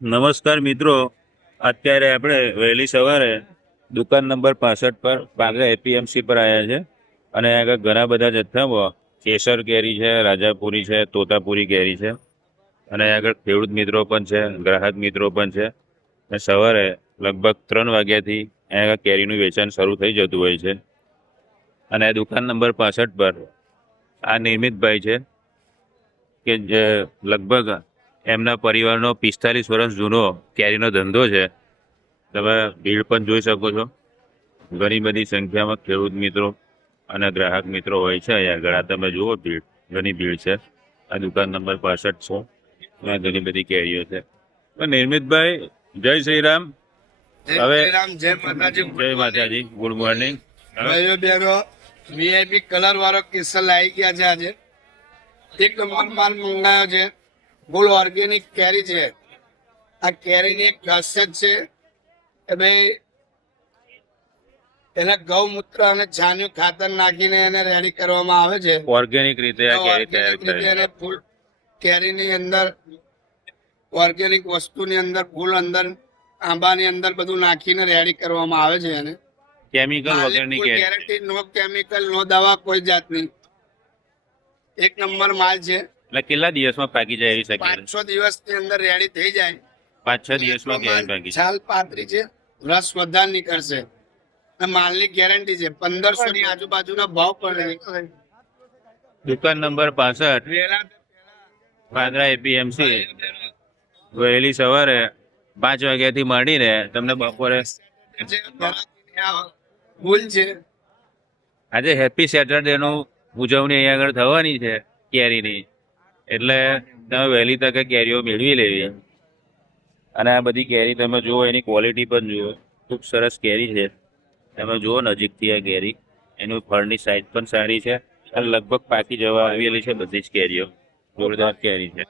નમસ્કાર મિત્રો, અત્યારે આપણે વહેલી સવારે દુકાન નંબર 65 પર પાંદડા એપીએમસી પર આવ્યા છે અને આગળ ઘણા બધા જથ્થામાં કેસર કેરી છે, રાજાપુરી છે, તોતાપુરી કેરી છે અને આગળ ખેડૂત મિત્રો પણ છે, ગ્રાહક મિત્રો પણ છે. અને સવારે લગભગ 3 વાગ્યાથી આગળ કેરીનું વેચાણ શરૂ થઈ જતું હોય છે. અને દુકાન નંબર 65 પર આ નિર્મિતભાઈ છે કે જે લગભગ એમના પરિવારનો 45 વર્ષ જૂનો કેરીનો ધંધો છે. તમે ભીડ પણ જોઈ શકો છો. ઘણી બધી સંખ્યામાં ખેડૂત મિત્રો અને ગ્રાહક મિત્રો હોય છે. અહીંયા આગળ આ તમે જુઓ, ભીડ ઘણી ભીડ છે. આ દુકાન નંબર 65 છે. ત્યાં ઘણી બધી કેરીઓ છે. તો નિર્મિતભાઈ, જય શ્રી રામ. હવે જય માતાજી, ગુડ મોર્નિંગ. ભાઈઓ બહેનો, વીઆઈપી કલર વાળો કેસર લાવી ગયા છે. આજે એક નંબર માલ મંગાયો છે. ફૂલ ઓર્ગેનિક કેરી છે. આ કેરીની એક ખાસિયત છે કે ભાઈ એને ગૌમૂત્ર અને છાણિયું ખાતર નાખીને એને રેડી કરવામાં આવે છે. ઓર્ગેનિક રીતે આ કેરી તૈયાર ઓર્ગેનિક રીતે થાય એને ફૂલ કેરીની અંદર ઓર્ગેનિક વસ્તુની અંદર ફૂલ અંદર આંબાની અંદર બધું નાખીને રેડી કરવામાં આવે છે. એને કેમિકલ વગરની કેરી. ગેરંટી, નો કેમિકલ, નો દવા, કોઈ જાતની એક નંબર માલ છે. એટલે કેટલા દિવસમાં પાકી જાય એવી શક્યતા? 5-6 દિવસની અંદર રેડી થઈ જાય. 5-6 દિવસમાં કેરી પાકી જાય. છાલ પાતળી છે, રસ વધારે નીકળશે. અને માલની ગેરંટી છે. 1500 ની આજુબાજુના ભાવ પણ દુકાન નંબર 65 વેલા પાંદડા એપીએમસી વહેલી સવારે 5 વાગ્યાથી માંડીને તમને બપોરે. ભૂલ છે. આજે હેપી સેટરડે નું ઉજવણી અહીંયા આગળ થવાની છે કેરીની, એટલે તમે વહેલી તકે કેરીઓ મેળવી લેવી. અને આ બધી કેરી તમે જુઓ, એની ક્વોલિટી પણ જુઓ, ખૂબ સરસ કેરી છે. તમે જુઓ નજીકથી આ કેરી, એનું ફળની સાઈઝ પણ સારી છે અને લગભગ પાકી જવા આવેલી છે બધી જ કેરીઓ. જોરદાર કેરી છે.